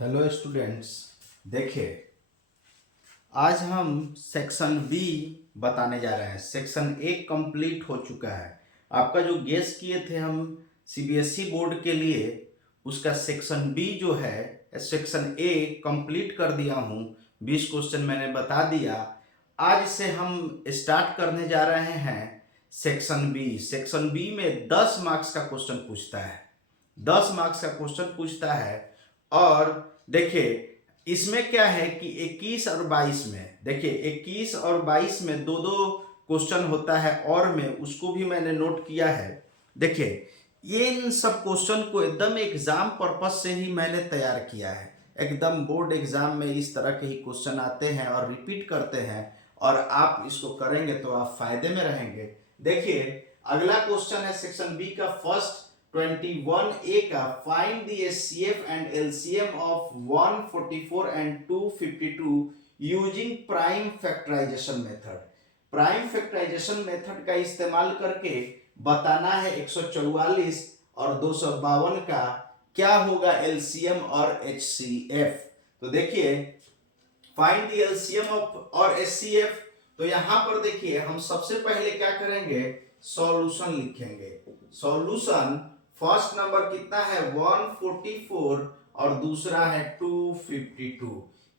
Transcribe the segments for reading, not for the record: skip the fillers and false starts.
Hello students. देखिए, आज हम सेक्शन बी बताने जा रहे हैं। सेक्शन ए कंप्लीट हो चुका है। आपका जो गेस किए थे हम सीबीएसई बोर्ड के लिए, उसका सेक्शन बी जो है सेक्शन ए कंप्लीट कर दिया हूँ। 20 क्वेश्चन मैंने बता दिया। आज से हम स्टार्ट करने जा रहे हैं सेक्शन बी। सेक्शन बी में 10 मार्क्स का क्वेश्चन पूछता है। 10 मार्क्स का क्वेश्चन पूछता है। और देखिए, इसमें क्या है कि 21 और 22 में, देखिए 21 और 22 में दो दो क्वेश्चन होता है और में उसको भी मैंने नोट किया है। देखिए, ये इन सब क्वेश्चन को एकदम एग्जाम पर्पज से ही मैंने तैयार किया है। एकदम बोर्ड एग्जाम में इस तरह के ही क्वेश्चन आते हैं और रिपीट करते हैं, और आप इसको करेंगे तो आप फायदे में रहेंगे। देखिए, अगला क्वेश्चन है सेक्शन बी का फर्स्ट 21A का find the HCF and LCM of 144 एंड 252 using prime factorisation method. Prime factorisation method का इस्तेमाल करके बताना है 144 और 252 का क्या होगा एलसीएम और एचसीएफ। तो देखिए, फाइंड द एलसीएम ऑफ और एचसीएफ। तो यहां पर देखिए, हम सबसे पहले क्या करेंगे, सॉल्यूशन लिखेंगे। सॉल्यूशन, फर्स्ट नंबर कितना है 144 और दूसरा है 252।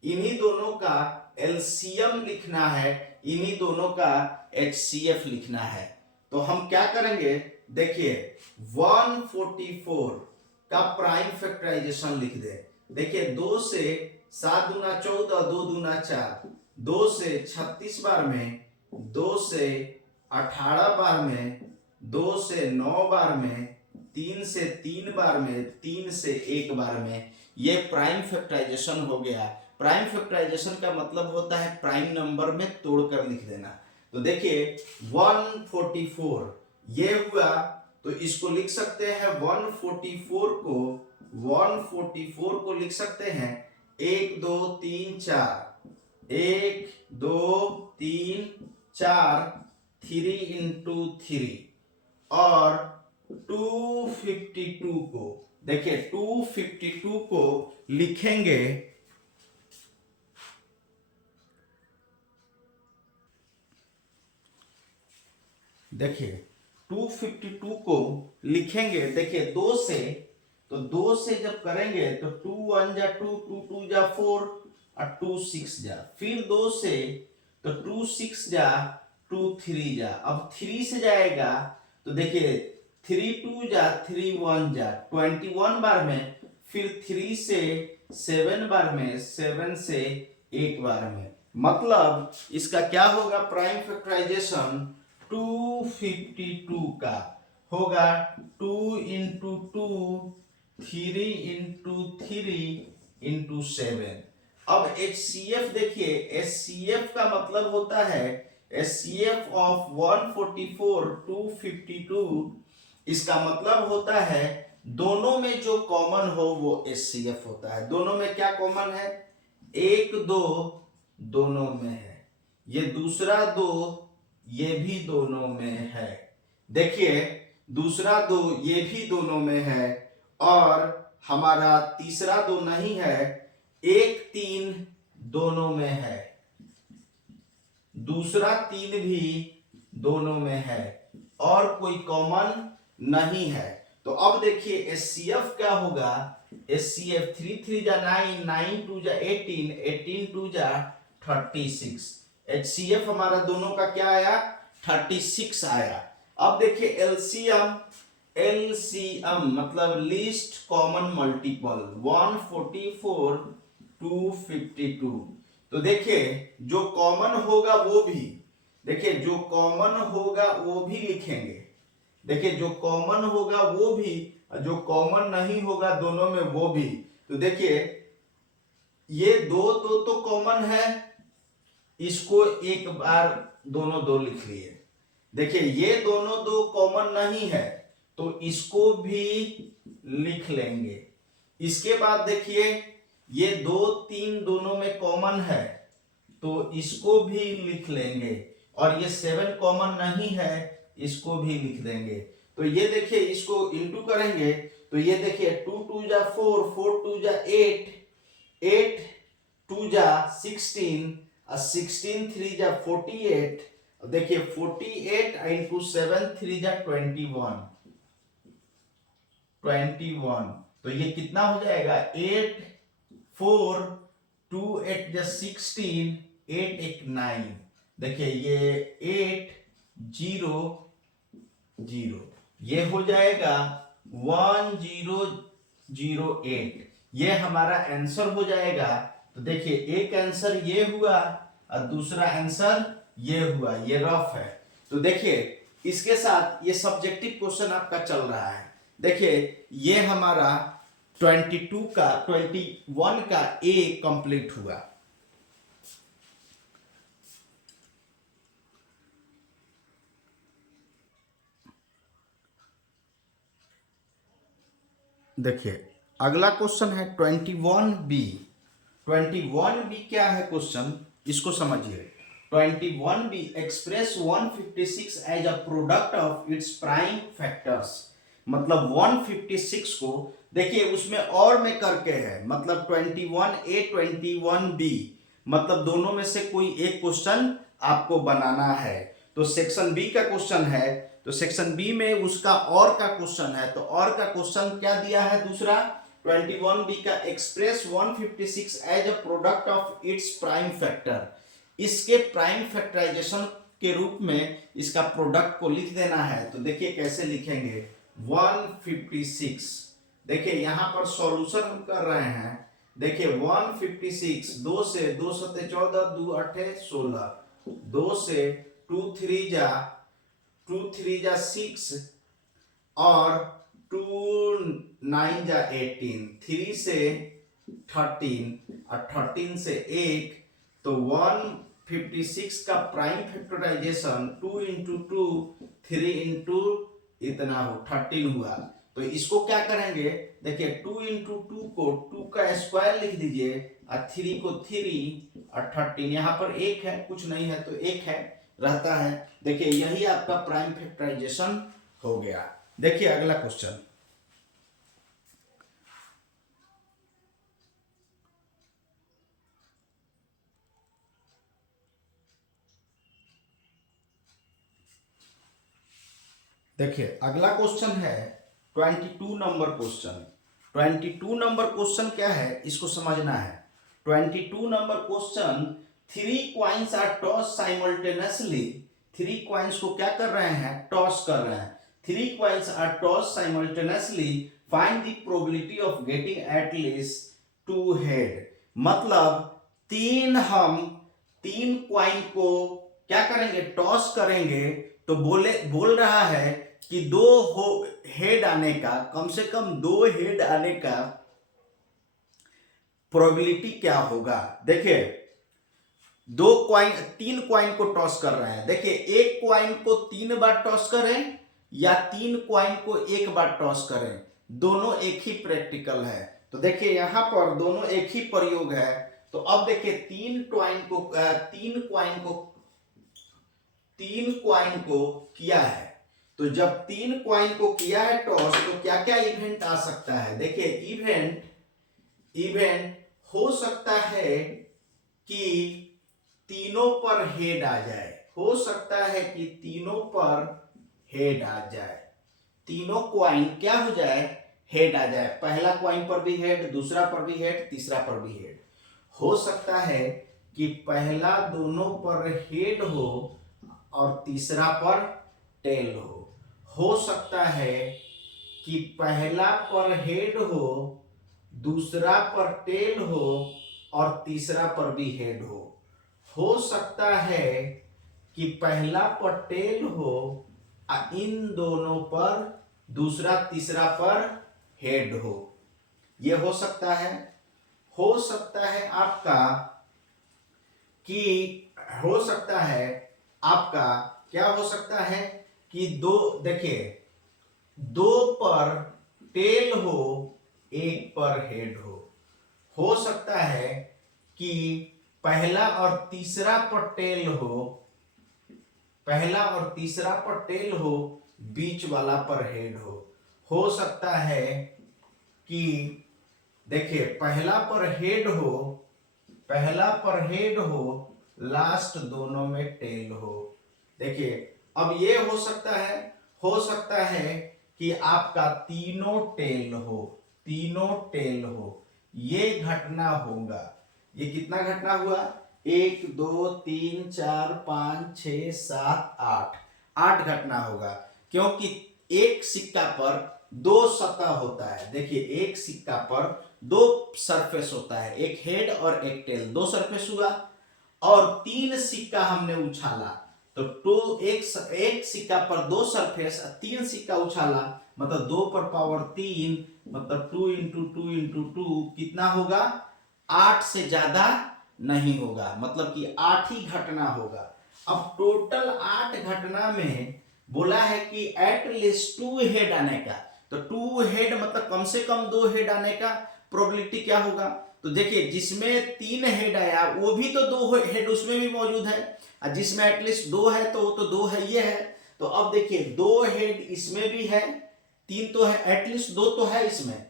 इन्हीं दोनों का एलसीएम लिखना है, इन्हीं दोनों का एचसीएफ लिखना है। तो हम क्या करेंगे, देखिए 144 का प्राइम फैक्टराइजेशन लिख दे। देखिए 2 से 7 दूना 14, 2 दूना 4, 2 से 36 बार में, 2 से 18 बार में, 2 से 9 बार में, 3 से 3 बार में, 3 से 1 बार में। ये प्राइम फैक्टराइजेशन हो गया। प्राइम फैक्टराइजेशन का मतलब होता है प्राइम नंबर में तोड़कर लिख देना। तो देखिए 144 ये हुआ, तो इसको लिख सकते हैं 144 को लिख सकते हैं 1 2 3 4, 1 2 3 4, 3 into 3। और 252 को, देखिए 252 को लिखेंगे, देखिए 252 को लिखेंगे, देखिए 2 से, तो 2 से जब करेंगे तो 2 1 जा 2, 2 2 जा 4 और 2 6 जा, फिर 2 से तो 2 6 जा 2 3 जा। अब 3 से जाएगा तो देखिए 3 2 जा 3 1 जा 21 बार में, फिर 3 से 7 बार में, 7 से 1 बार में। मतलब इसका क्या होगा, प्राइम फैक्टराइजेशन 252 का होगा 2 into 2, 3 into 3 into 7। अब HCF देखिए, HCF का मतलब होता है HCF ऑफ 144 252। इसका मतलब होता है दोनों में जो कॉमन हो वो HCF होता है। दोनों में क्या कॉमन है, 1 2 दोनों में है, ये दूसरा 2 ये भी दोनों में है। देखिए दूसरा 2 ये भी दोनों में है, और हमारा तीसरा 2 नहीं है, 1 3 दोनों में है, दूसरा 3 भी दोनों में है, और कोई कॉमन नहीं है। तो अब देखिए HCF क्या होगा, HCF 3 3 जा 9, 9 2 जा 18, 18 2 जा 36। HCF हमारा दोनों का क्या आया, 36 आया। अब देखिए एलसीएम, एलसीएम मतलब लीस्ट कॉमन मल्टीपल 144 252। तो देखिए जो कॉमन होगा वो भी, देखिए जो कॉमन होगा वो भी लिखेंगे। देखिए जो कॉमन होगा वो भी, जो कॉमन नहीं होगा दोनों में वो भी। तो देखिए ये 2 2 तो कॉमन है, इसको एक बार दोनों 2 लिख लिए। देखिए ये दोनों 2 कॉमन नहीं है तो इसको भी लिख लेंगे। इसके बाद देखिए ये 2 3 दोनों में कॉमन है तो इसको भी लिख लेंगे, और ये 7 कॉमन नहीं है, इसको भी लिख देंगे। तो ये देखिए इसको इंटू करेंगे तो ये देखिए 2 2 जा 4, 4 2 जा 8, 8 2 जा 16 और 16 3 जा 48। देखिए 48 इंटू 7 3 जा 21 तो ये कितना हो जाएगा 8 4 2 8 जा 16 8 1 9। देखिए ये 8 0 0 ये हो जाएगा 1008। ये हमारा आंसर हो जाएगा। तो देखिए एक आंसर ये हुआ और दूसरा आंसर ये हुआ, ये रफ है। तो देखिए इसके साथ ये सब्जेक्टिव क्वेश्चन आपका चल रहा है। देखिए ये हमारा 21 का ए कंप्लीट हुआ। देखिए अगला क्वेश्चन है 21 बी। 21 बी क्या है क्वेश्चन, इसको समझिए। 21 B express 156 as a product of its prime factors. मतलब 156 को देखिए उसमें और में करके है, मतलब 21 ए 21 बी, मतलब दोनों में से कोई एक क्वेश्चन आपको बनाना है। तो सेक्शन बी का क्वेश्चन है, तो सेक्शन बी में उसका और का क्वेश्चन है। तो और का क्वेश्चन क्या दिया है दूसरा 21 बी का, express 156 as a product of its prime factor. इसके प्राइम फैक्टराइजेशन के रूप में इसका प्रोडक्ट को लिख देना है। तो देखिए कैसे लिखेंगे 156। देखिए यहां पर सॉल्यूशन हम कर रहे हैं। देखिए 156 2 से 2 सत्ते 14 2 अट्ठे 16, 2 से 2 3 जा 6 और 2 9 जा 18, 3 से 13 और 13 से 1। तो 156 का प्राइम फैक्टराइजेशन 2 इंटू 2 3 इंटू इतना हो 13 हुआ। तो इसको क्या करेंगे, देखिए 2 इंटू 2 को 2 का स्क्वायर लिख दीजिए और 3 को 3 और 13, यहाँ पर एक है कुछ नहीं है तो एक है रहता है। देखिए यही आपका प्राइम फैक्टराइजेशन हो गया। देखिए अगला क्वेश्चन, देखिए अगला क्वेश्चन है 22 नंबर क्वेश्चन। 22 नंबर क्वेश्चन क्या है इसको समझना है। 22 number question, 3 coins are toss simultaneously. 3 coins को क्या कर रहे हैं, टॉस कर रहे हैं। 3 coins are toss simultaneously, find the probability of getting at least 2 head. मतलब तीन कॉइन को क्या करेंगे, टॉस करेंगे। तो बोल रहा है कि हेड आने का, कम से कम 2 हेड आने का प्रोबेबिलिटी क्या होगा। देखिए 3 कॉइन को टॉस कर रहे हैं। देखिए एक कॉइन को 3 बार टॉस करें या 3 कॉइन को 1 बार टॉस करें, दोनों एक ही प्रैक्टिकल है। तो देखिए यहां पर दोनों एक ही प्रयोग है। तो अब देखिए 3 कॉइन को किया है। तो जब 3 कॉइन को किया है टॉस, तो क्या क्या इवेंट आ सकता है। देखिए इवेंट हो सकता है कि तीनों पर हेड आ जाए, हो सकता है कि तीनों पर हेड आ जाए, तीनों कॉइन क्या हो जाए, हेड आ जाए। पहला कॉइन पर भी हेड, दूसरा पर भी हेड, तीसरा पर भी हेड। हो सकता है कि पहला दोनों पर हेड हो और तीसरा पर टेल हो सकता है कि पहला पर हेड हो, दूसरा पर टेल हो और तीसरा पर भी हेड हो सकता है कि पहला पर टेल हो और इन दोनों पर दूसरा तीसरा पर हेड हो। यह हो सकता है आपका कि हो सकता है आपका क्या हो सकता है कि देखिए 2 पर टेल हो, 1 पर हेड हो सकता है कि पहला और तीसरा पर टेल हो, बीच वाला पर हेड हो सकता है कि देखिए पहला पर हेड हो, लास्ट दोनों में टेल हो। देखिए अब ये हो सकता है कि आपका तीनों टेल हो, ये घटना होगा। ये कितना घटना हुआ? 1 2 3 4 5 6 7 8 घटना होगा, क्योंकि एक सिक्का पर दो सतह होता है। देखिए एक सिक्का पर दो सरफेस होता है, एक हेड और एक टेल, दो सरफेस हुआ। और 3 सिक्का हमने उछाला तो एक सिक्का पर दो सरफेस, 3 सिक्का उछाला मतलब 2 पर पावर 3, मतलब 2 इंटू 2 इंटू 2 कितना होगा? 8 से ज्यादा नहीं होगा, मतलब कि 8 ही घटना होगा। अब टोटल 8 घटना में बोला है कि एट लीस्ट 2 हेड आने का, तो 2 हेड मतलब कम से कम 2 हेड आने का प्रोबेबिलिटी क्या होगा? तो देखिए जिसमें 3 हेड आया वो भी तो 2 हेड उसमें भी मौजूद है, और जिसमें एटलीस्ट 2 है तो वो तो 2 है, ये है। तो अब देखिए 2 हेड इसमें भी है, 3 तो है, एटलीस्ट 2 तो है इसमें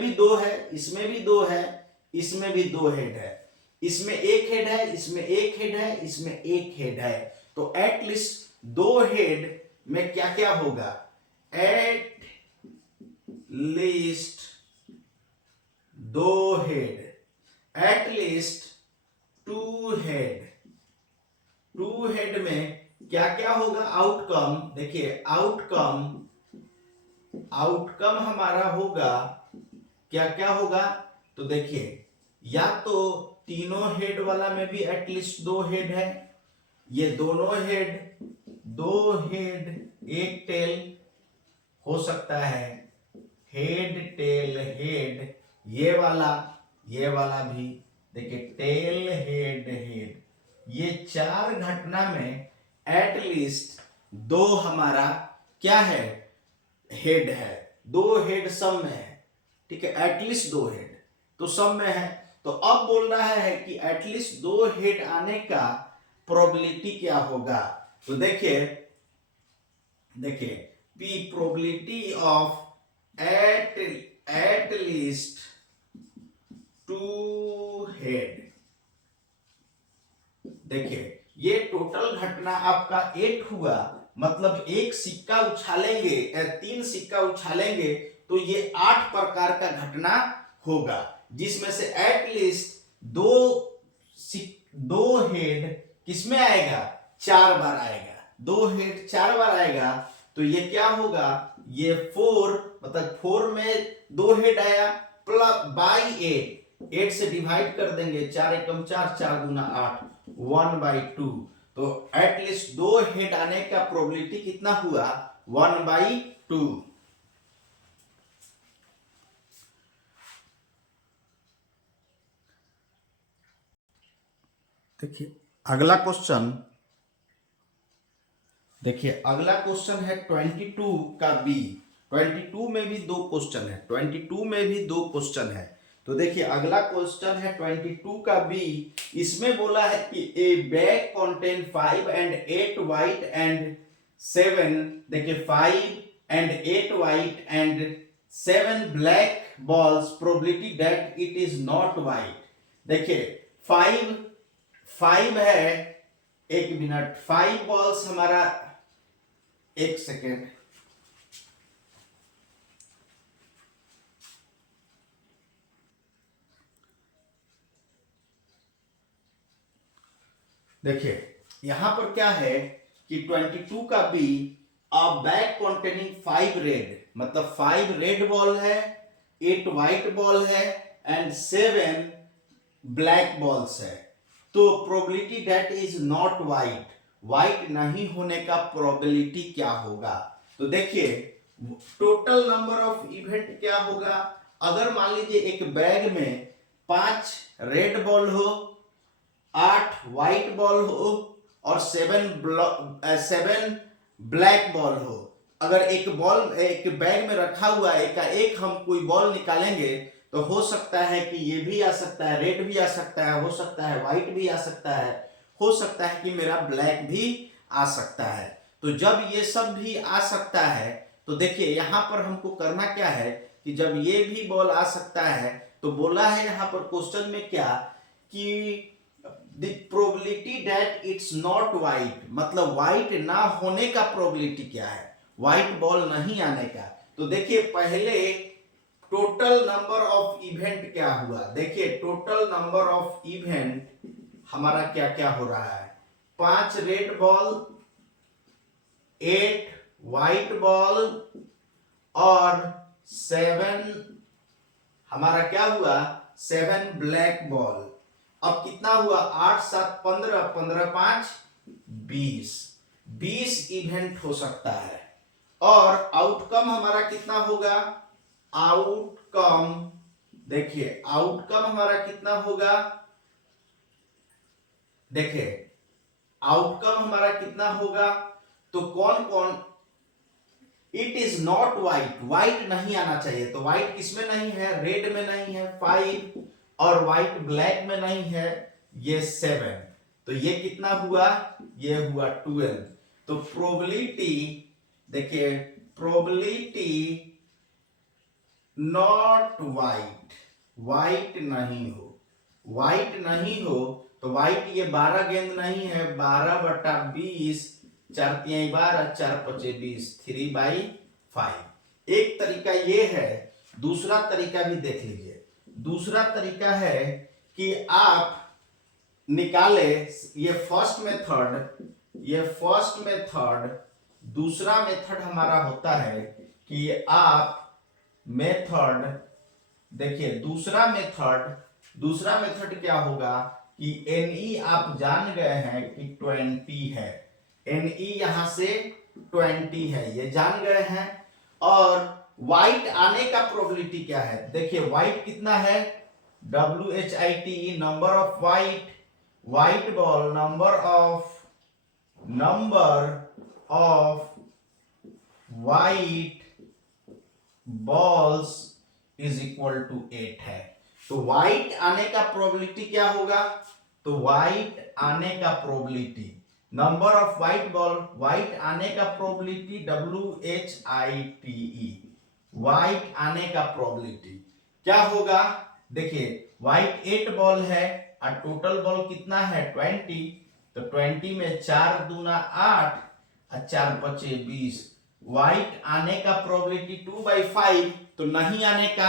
भी 2 है, इसमें भी 2 है, इसमें भी 2 हेड है, इसमें 1 हेड है, इसमें 1 हेड है, इसमें 1 हेड है। तो एटलीस्ट 2 हेड में क्या क्या होगा? Eight least 2 head, eight least 2 head. 2 head में क्या क्या होगा? आउटकम, देखिए आउटकम हमारा होगा, क्या क्या होगा? तो देखिए या तो तीनों हेड वाला में भी एटलीस्ट 2 हेड है, ये दोनों हेड, 2 हेड 1 टेल हो सकता है, हेड टेल हेड, ये वाला भी देखिए टेल हेड हेड, ये 4 घटना में एट लीस्ट 2 हमारा क्या है? हेड है, 2 हेड सब में है, ठीक है, एटलीस्ट 2 हेड तो सब में है। तो अब बोल रहा है कि एटलीस्ट 2 हेड आने का प्रोबेबिलिटी क्या होगा? तो देखिए P probability of eight least 2 head. देखिए ये टोटल घटना आपका 8 हुआ, मतलब एक सिक्का उछालेंगे, 3 सिक्का उछालेंगे तो ये 8 प्रकार का घटना होगा, जिसमें से एटलीस्ट 2 हेड किसमें आएगा? 4 बार आएगा, 2 हेड 4 बार आएगा। तो ये क्या होगा? ये 4 मतलब 4 में 2 हेड आया प्लस बाई 8 से डिवाइड कर देंगे, 4 एकम 4, 4 दूना 8, 1/2। तो एटलीस्ट 2 हेड आने का प्रोबेबिलिटी कितना हुआ? 1/2। देखिए अगला क्वेश्चन है 22 का बी। 22 में भी 2 क्वेश्चन है, तो देखिए अगला क्वेश्चन है 22 का बी। इसमें बोला है कि ए bag contain 5 and 8 white and 7, देखिए 5 and 8 white and 7 black balls, probability that it is not white। देखिए 5 है, 1 मिनट, 5 बॉल्स हमारा, 1 सेकेंड, देखिए यहां पर क्या है कि 22 का B, a bag containing 5 red, मतलब 5 रेड बॉल है, 8 व्हाइट बॉल है एंड 7 ब्लैक बॉल्स है। तो probability that is not white नहीं होने का प्रोबेबिलिटी क्या होगा? तो देखिए टोटल नंबर ऑफ इवेंट क्या होगा? अगर मान लीजिए एक बैग में 5 रेड बॉल हो, 8 व्हाइट बॉल हो और 7 ब्लैक बॉल हो, अगर एक बैग में रखा हुआ एक हम कोई बॉल निकालेंगे तो हो सकता है कि ये भी आ सकता है, रेड भी आ सकता है, हो सकता है व्हाइट भी आ सकता है, हो सकता है कि मेरा ब्लैक भी आ सकता है। तो जब ये सब भी आ सकता है तो देखिए यहां पर हमको करना क्या है कि जब ये भी बॉल आ सकता है तो बोला है यहाँ पर क्वेश्चन में क्या कि the probability that it's not white, मतलब व्हाइट ना होने का प्रोबेबिलिटी क्या है, व्हाइट बॉल नहीं आने का। तो देखिए पहले टोटल नंबर ऑफ इवेंट क्या हुआ, देखिए टोटल नंबर ऑफ इवेंट हमारा क्या क्या हो रहा है, 5 रेड बॉल, 8 व्हाइट बॉल और 7 हमारा क्या हुआ, 7 ब्लैक बॉल। अब कितना हुआ, 8 7 15, 15 5 20 इवेंट हो सकता है। और आउटकम हमारा कितना होगा, आउटकम देखिए आउटकम हमारा कितना होगा, देखिए आउटकम हमारा कितना होगा, तो कौन कौन, it is not white, white नहीं आना चाहिए, तो व्हाइट किसमें नहीं है, रेड में नहीं है 5, और व्हाइट ब्लैक में नहीं है ये 7, तो ये कितना हुआ, ये हुआ 12। तो प्रोबेबिलिटी देखिए, प्रोबेबिलिटी नॉट व्हाइट, व्हाइट नहीं हो, व्हाइट नहीं हो, तो व्हाइट ये 12 गेंद नहीं है, 12/20, 4 तिहाई 12, 4 पचे 20, 3/5। एक तरीका ये है, दूसरा तरीका भी देख लीजिए। दूसरा तरीका है कि आप निकाले, ये फर्स्ट मेथड, ये फर्स्ट मेथड। दूसरा मेथड हमारा होता है कि आप मेथड देखिए, दूसरा मेथड क्या होगा कि NE आप जान गए हैं कि 20 है, NE यहां से 20 है, ये जान गए हैं। और व्हाइट आने का प्रोबेबिलिटी क्या है, देखिए व्हाइट कितना है, WHIT number of white ball, number of white balls is equal to 8 है। तो व्हाइट आने का प्रोबेबिलिटी क्या होगा, तो व्हाइट आने का probability, number of white ball, white आने का प्रोबेबिलिटी WHITE, व्हाइट आने का प्रोबेबिलिटी क्या होगा, देखिए व्हाइट 8 बॉल है और टोटल बॉल कितना है 20, तो 20 में 4 दूना 8 और 4 बचे 20, व्हाइट आने का प्रोबेबिलिटी 2/5, तो नहीं आने का,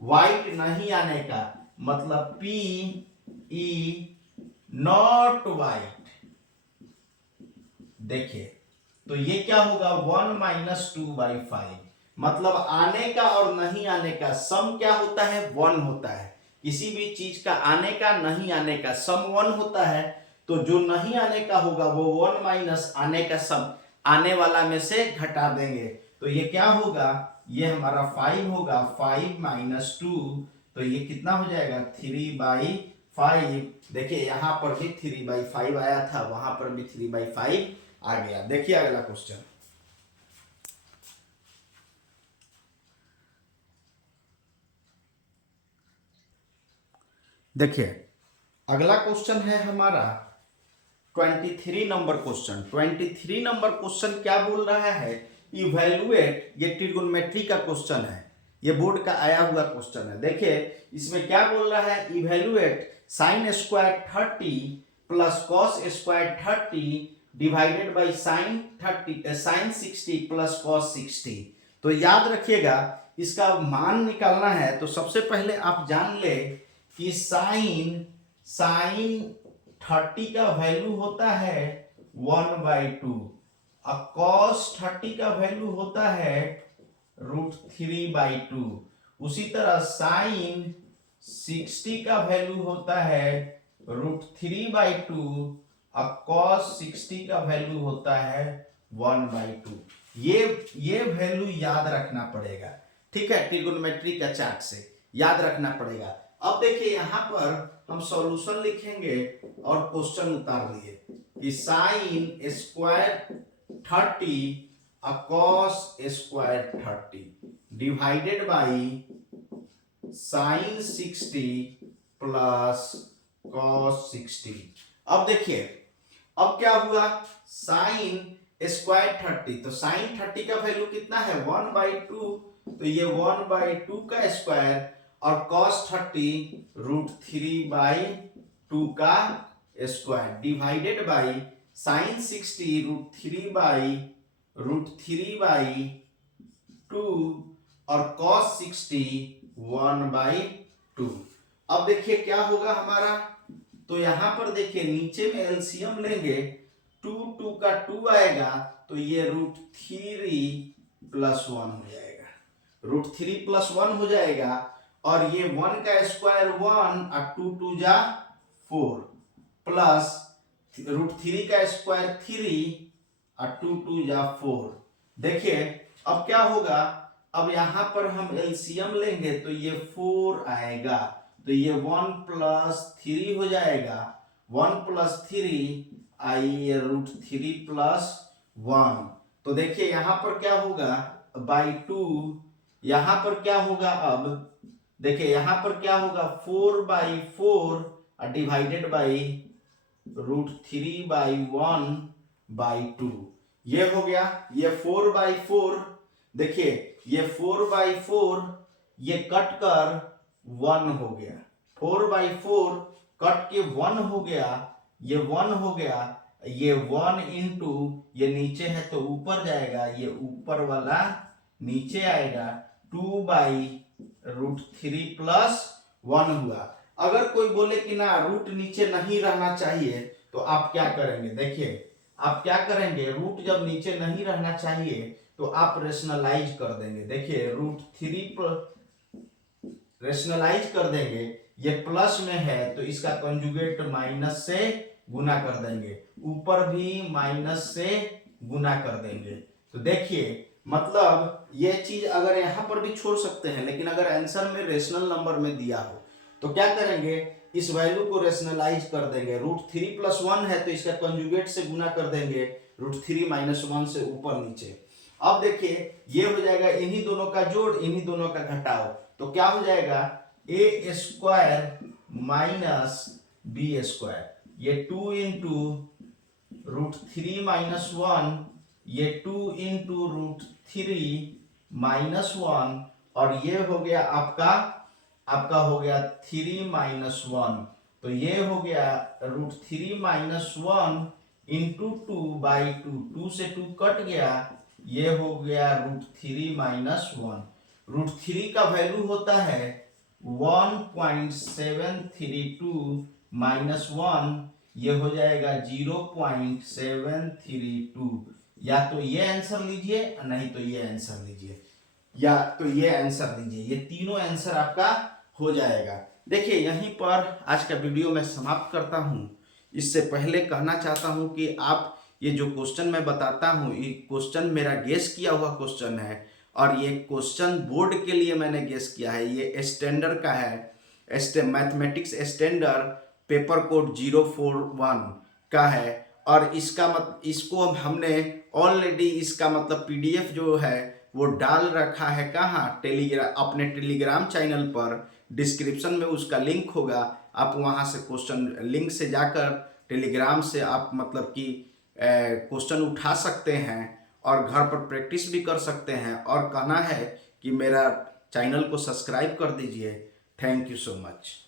व्हाइट नहीं आने का मतलब PE नॉट व्हाइट। देखिए तो ये क्या होगा, 1 - 2/5, मतलब आने का और नहीं आने का सम क्या होता है, 1 होता है। किसी भी चीज का आने का नहीं आने का सम 1 होता है, तो जो नहीं आने का होगा वो 1 माइनस आने का सम आने वाला में से घटा देंगे, तो ये क्या होगा, ये हमारा 5 होगा, 5 - 2, तो ये कितना हो जाएगा 3/5। देखिए यहां पर भी 3/5 आया था, वहां पर भी 3/5 आ गया। देखिए अगला क्वेश्चन, देखिए अगला क्वेश्चन है हमारा 23 नंबर क्वेश्चन। 23 नंबर क्वेश्चन क्या बोल रहा है, इवैल्यूएट, ये ट्रिगोनोमेट्री का क्वेश्चन है, ये बोर्ड का आया हुआ क्वेश्चन है। देखिए इसमें क्या बोल रहा है, evaluate sin square 30 plus cos square 30 divided by sin 60 plus cos 60। तो याद रखिएगा इसका मान निकालना है, तो सबसे पहले आप जान ले कि sin 30 का वैल्यू होता है 1/2 और cos 30 का वैल्यू होता है √3/2। उसी तरह sin 60 का वैल्यू होता है √3/2 और cos 60 का वैल्यू होता है 1/2। ये वैल्यू याद रखना पड़ेगा, ठीक है, ट्रिगोनोमेट्री का चार्ट से याद रखना पड़ेगा। अब देखिए यहां पर हम सॉल्यूशन लिखेंगे और क्वेश्चन उतार लिए कि sin स्क्वायर 30 और cos square 30 divided by sin 60 plus cos 60। अब देखिए अब क्या हुआ, sin स्क्वायर 30, तो sin 30 का वैल्यू कितना है 1/2, तो ये 1/2 का स्क्वायर और cos 30 √3/2 का स्क्वायर डिवाइडेड बाई sin 60 √3/2 और cos 60 1/2। अब देखिए क्या होगा हमारा, तो यहां पर देखिए नीचे में एलसीएम लेंगे, 2 का 2 आएगा तो ये √3+1 हो जाएगा, √3+1 हो जाएगा। और ये 1 का स्क्वायर 1 और 2 जा 4 प्लस √3 का स्क्वायर 3 और 2 जा 4। देखिए अब क्या होगा, अब यहां पर हम एलसीएम लेंगे तो ये 4 आएगा, तो ये 1 + 3 हो जाएगा, 1 + 3 आई √3+1। तो देखिए यहां पर क्या होगा बाई 2, यहां पर क्या होगा, अब देखिए यहां पर क्या होगा 4/4 डिवाइडेड बाई √3/1/2। ये हो गया, ये 4/4, देखिए ये 4/4 ये कट कर 1 हो गया, 4/4 कट के 1 हो गया, ये 1 हो गया, ये 1 इंटू ये नीचे है तो ऊपर जाएगा, ये ऊपर वाला नीचे आएगा, 2/√3+1 हुआ। अगर कोई बोले कि ना रूट नीचे नहीं रहना चाहिए तो आप क्या करेंगे, देखिए आप क्या करेंगे, रूट जब नीचे नहीं रहना चाहिए तो आप रेशनलाइज कर देंगे। देखिए √3 रेशनलाइज कर देंगे, ये प्लस में है तो इसका कंजुगेट माइनस से गुना कर देंगे, ऊपर भी माइनस से गुना कर देंगे। तो देखिए मतलब ये चीज अगर यहां पर भी छोड़ सकते हैं, लेकिन अगर आंसर में रेशनल नंबर में दिया हो तो क्या करेंगे, इस वैल्यू को रेशनलाइज कर देंगे, √3+1 है तो इसका कंजुगेट से गुना कर देंगे, √3 - 1 से ऊपर नीचे। अब देखिए ये हो जाएगा इन्हीं दोनों का जोड़, इन्हीं दोनों का घटाव, तो क्या हो जाएगा a² - b², ये 2 इंटू √3 - 1, ये 2 इंटू √3 - 1 और ये हो गया आपका हो गया 3 - 1, तो ये हो गया √3 - 1 इंटू 2/2, 2 से 2 कट गया, ये हो गया √3 - 1। √3 का वैल्यू होता है 1.732 - 1, ये हो जाएगा 0.732। या तो ये आंसर लीजिए, नहीं तो ये आंसर लीजिए, या तो ये आंसर लीजिए, ये तीनों आंसर आपका हो जाएगा। देखिए यहीं पर आज का वीडियो मैं समाप्त करता हूं। इससे पहले कहना चाहता हूं कि आप ये जो क्वेश्चन मैं बताता हूं, ये क्वेश्चन मेरा गेस किया हुआ क्वेश्चन है और ये क्वेश्चन बोर्ड के लिए मैंने गेस किया है, ये स्टैंडर्ड का है, मैथमेटिक्स स्टैंडर्ड पेपर कोड 041 का है। और इसको हमने ऑलरेडी इसका मतलब पीडीएफ जो है वो डाल रखा है, कहाँ, अपने टेलीग्राम चैनल पर, डिस्क्रिप्शन में उसका लिंक होगा, आप वहां से क्वेश्चन लिंक से जाकर टेलीग्राम से आप मतलब कि क्वेश्चन उठा सकते हैं और घर पर प्रैक्टिस भी कर सकते हैं। और कहना है कि मेरा चैनल को सब्सक्राइब कर दीजिए। Thank you so much.